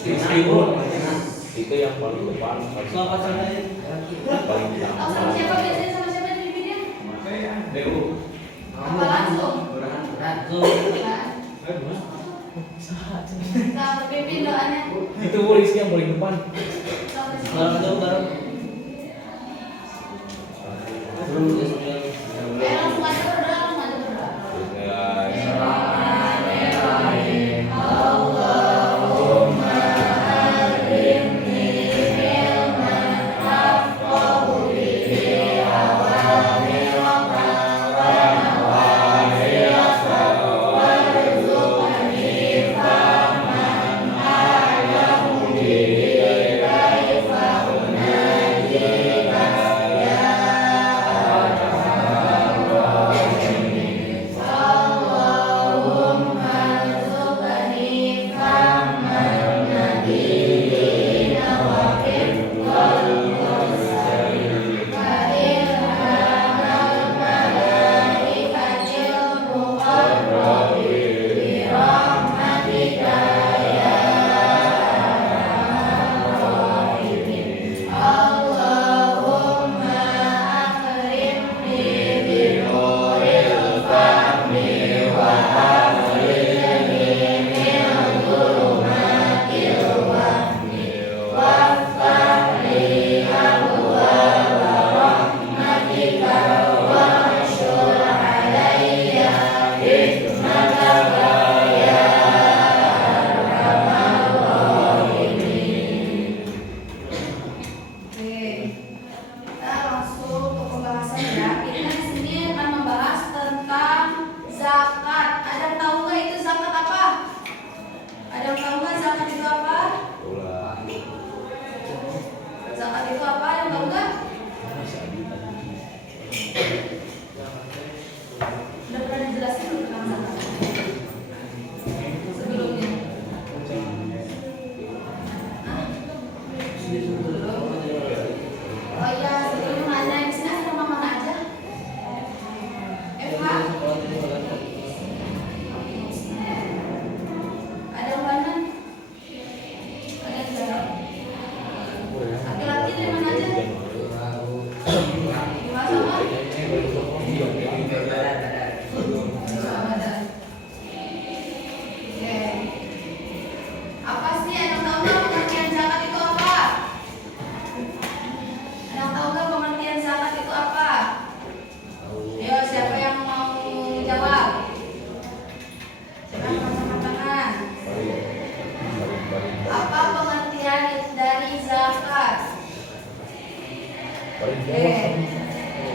Seribu. Itu yang paling depan. Sama pacarnya Paling depan. Sama siapa biasanya, sama siapa dipimpinnya? BU. Apa langsung? Nah, pimpin doanya. Itu polisi yang paling depan. Bareng. Langsung aja berdoa, langsung aja berdoa.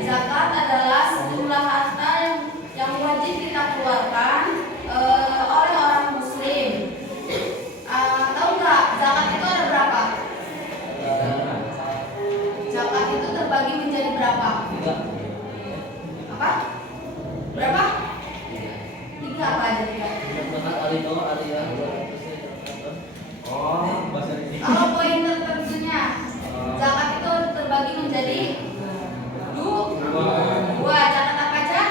Zakat adalah sejumlah harta yang wajib kita keluarkan oleh orang muslim. Tahu nggak zakat itu ada berapa? Zakat itu terbagi menjadi berapa? Apa? Berapa? 3 apa aja? 3. Kalau poin tertentunya zakat itu terbagi menjadi 2. Zakat apa aja?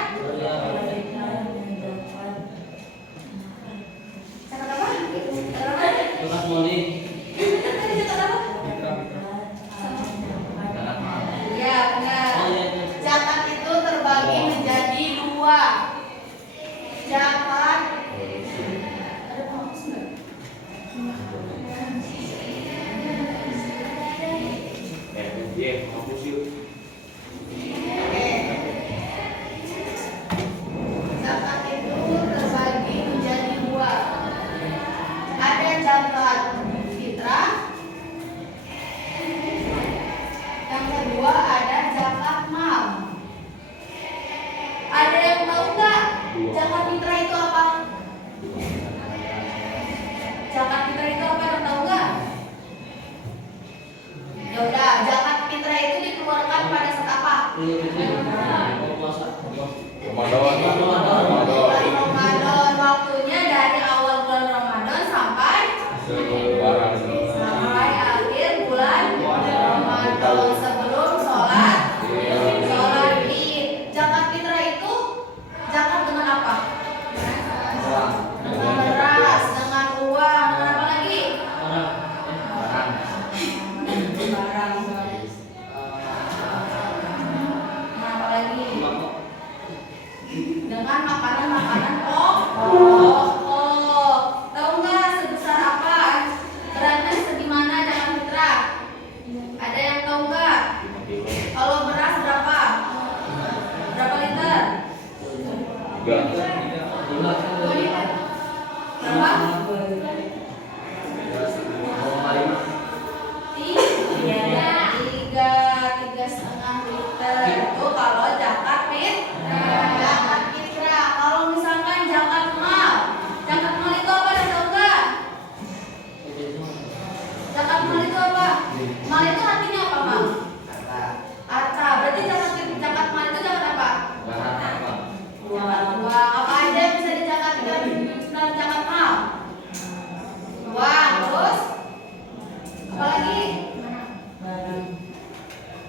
Zakat apa? Zakat murni. Zakat apa? Ya benar. Zakat itu terbagi menjadi 2. Zakat ada penghapus nggak? Hapus yuk. Zakat itu terbagi menjadi 2. Ada zakat fitrah. Yang kedua ada zakat mal. Ada yang tahu nggak zakat fitrah itu apa? Zakat fitrah itu apa, yang tahu nggak? Ya udah, zakat fitrah itu dikeluarkan pada saat apa? Ramadan. Ramadan. Waktunya dari awal bulan Ramadan sampai akhir bulan Ramadan, sebelum sholat Id. Zakat fitrah itu zakat dengan apa? Dengan beras, dengan uang, dengan apa lagi? Zakat mal itu apa? Mal itu artinya apa, Mal? Harta. Berarti zakat mal itu zakat apa? Uang. Apa aja yang bisa dizakatkan dalam zakat mal? Uang. Terus apa lagi?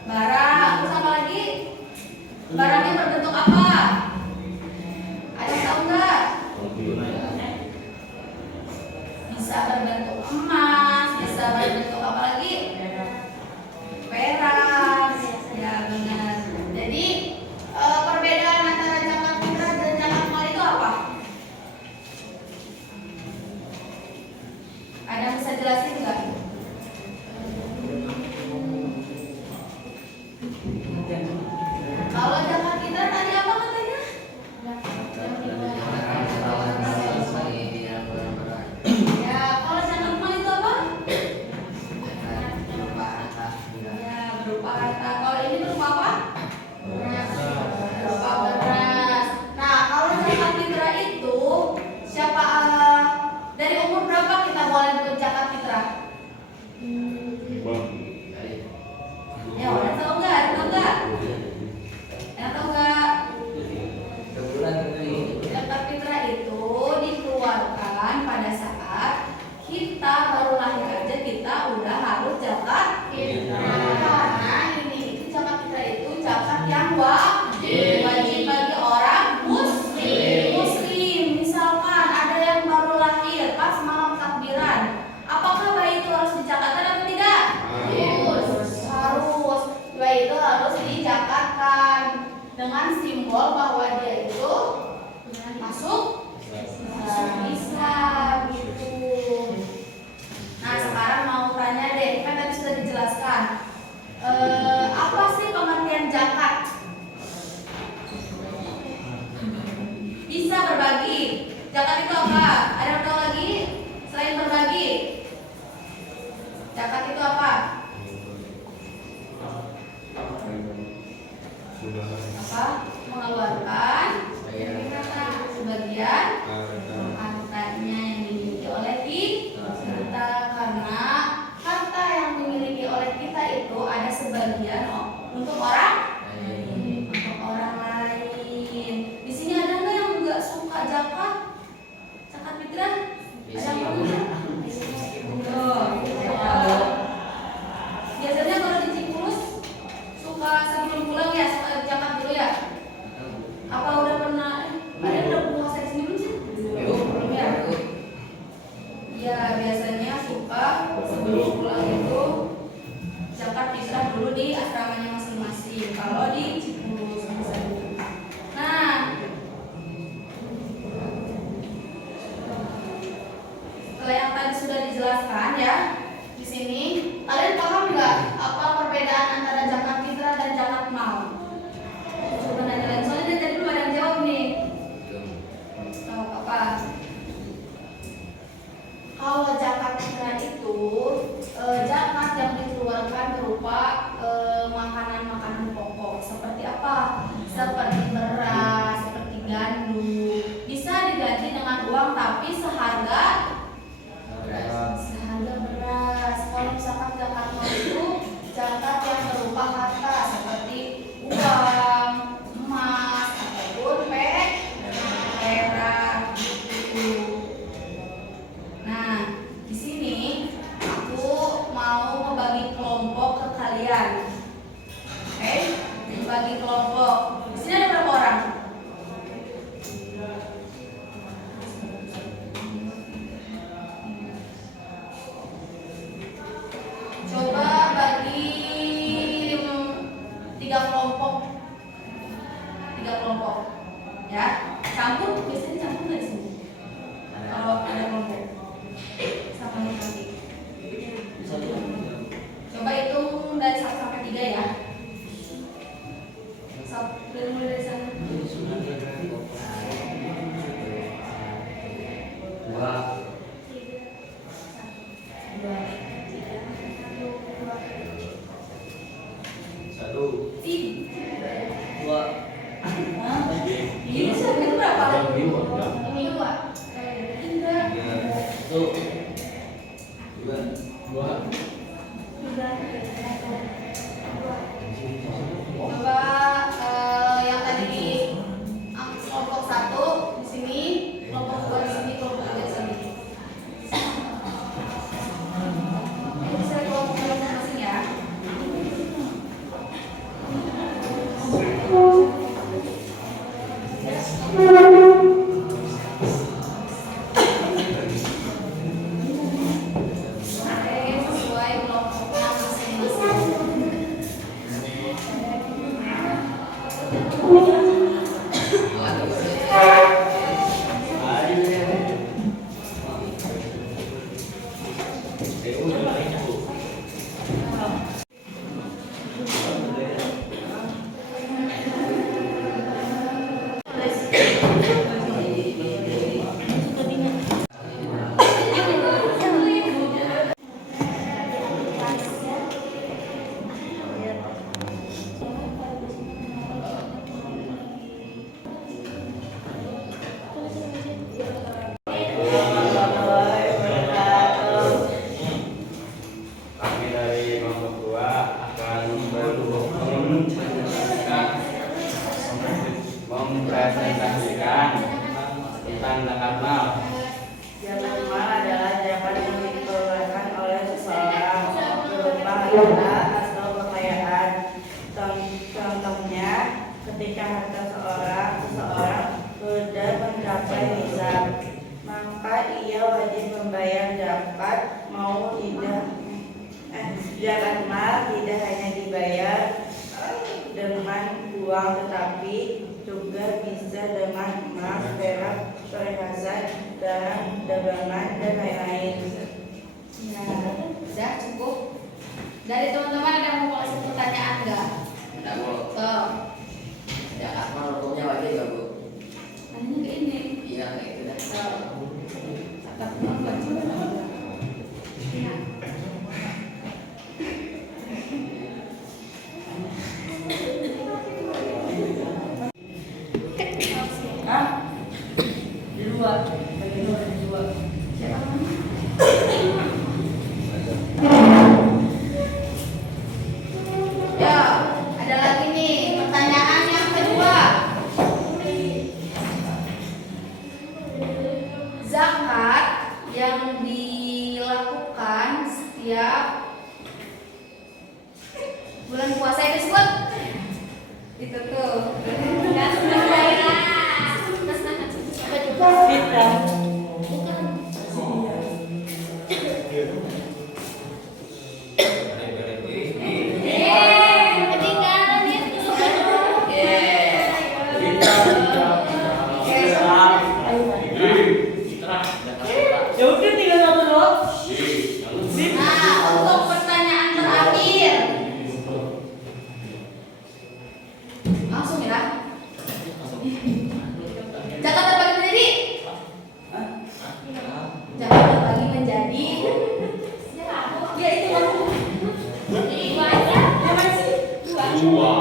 Barang. Terus apa lagi? Barangnya berbentuk apa? Ada yang tahu nggak? Bisa berbentuk emas, bisa berbentuk apa lagi? Perak. Ya benar. Jadi perbedaan antara zakat fitrah dan zakat mal itu apa? Ada yang bisa jelasin nggak? Kalau zakat fitrah tadi apa katanya? Ya, kalau zakat mal itu apa? Ya, berupa harta. Kalau ini berupa apa? Berupa beras. Nah, kalau zakat fitrah itu siapa dari umur berapa kita boleh berzakat fitrah? Ya, orang tahu nggak? Tahu nggak? Yang tahu nggak? Zakat fitrah itu dikeluarkan pada saat kita baru lahir aja kita udah harus zakat fitrah. Karena ini itu zakat fitrah itu zakat yang wajib bagi orang muslim. Misalkan ada yang baru lahir pas malam takbiran, apakah bayi itu harus dizakatkan atau tidak? Harus. Bayi itu harus dizakatkan dengan simbol bahwa dia itu masuk Islam gitu. Nah, sekarang mau tanya deh, kan tadi sudah dijelaskan. Apa sih pengertian zakat? Bisa berbagi. Zakat itu apa? Ada yang tahu lagi selain berbagi? Zakat itu apa? Apa? Mengeluarkan sebagian hartanya yang dimiliki oleh kita, karena harta yang dimiliki oleh kita itu ada sebagian untuk orang lain. Di sini ada nggak yang nggak suka zakat fitrah? Ada yang mau nggak? Biasanya kalau di Cikulus suka sebelum pulang ya zakat dulu ya. Apa udah pernah? Ada udah puasa di sini belum sih? Belum ya. Ya biasanya suka sebelum pulang itu zakat fitrah dulu di asramanya masing-masing. Kalau di Cikulus bisa dulu. Nah, setelah yang tadi sudah dijelaskan ya, di sini kalian paham nggak apa perbedaan antara zakat fitrah dan zakat mal? Coba nanya lagi, soalnya dari tadi belum ada yang jawab nih. Oh, apa? Kalau zakat fitrah itu zakat yang dikeluarkan berupa makanan-makanan pokok. Seperti apa? Seperti beras, seperti gandum. Bisa diganti dengan uang tapi seharga beras. Kalau misalkan zakat mal itu zakat yang berupa harta seperti uang, emas, ataupun perak gitu. Nah, di sini aku Coba yang tadi di kelompok 1 di sini, kelompok 2 di sini, kelompok 3 di sini. Ini saya kelompok masing-masing ya. Sesuai kelompoknya masing-masing. Kami dari kelompok 2 akan mempresentasikan tentang zakat mal. Zakat mal adalah zakat yang dikeluarkan oleh seseorang berupa harta atau kekayaan. Contohnya, ketika harta seseorang sudah mencapai nisab, maka ia wajib membayar zakat. Mau tidak zakat mal tidak hanya dibayar dengan uang, tetapi juga bisa dengan emas, perak, perhiasan, barang dagangan, dan lain-lain. Nah, udah cukup. Dari teman-teman ada yang mau kasih pertanyaan enggak? Tidak Bu. Tuh. Zakat mal hukumnya wajib nggak Bu? Nanya ke ini. Iya kayak gitu dah. Tuh. Zakat mal wajib enggak? Di luar, di luar. Ya, ada lagi nih pertanyaan yang kedua. Zakat yang dilakukan setiap bulan puasa itu disebut itu tuh. Fitrah. Ketinggalan itu. Ya udah tinggal satu doang. Nah, untuk pertanyaan terakhir. Langsung ya. Zakat terbagi menjadi? Zakat terbagi menjadi? Ya itu lah. Dua aja. Apa sih? Dua. Dua.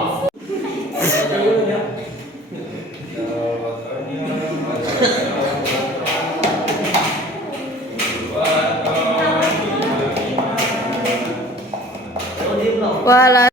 Wala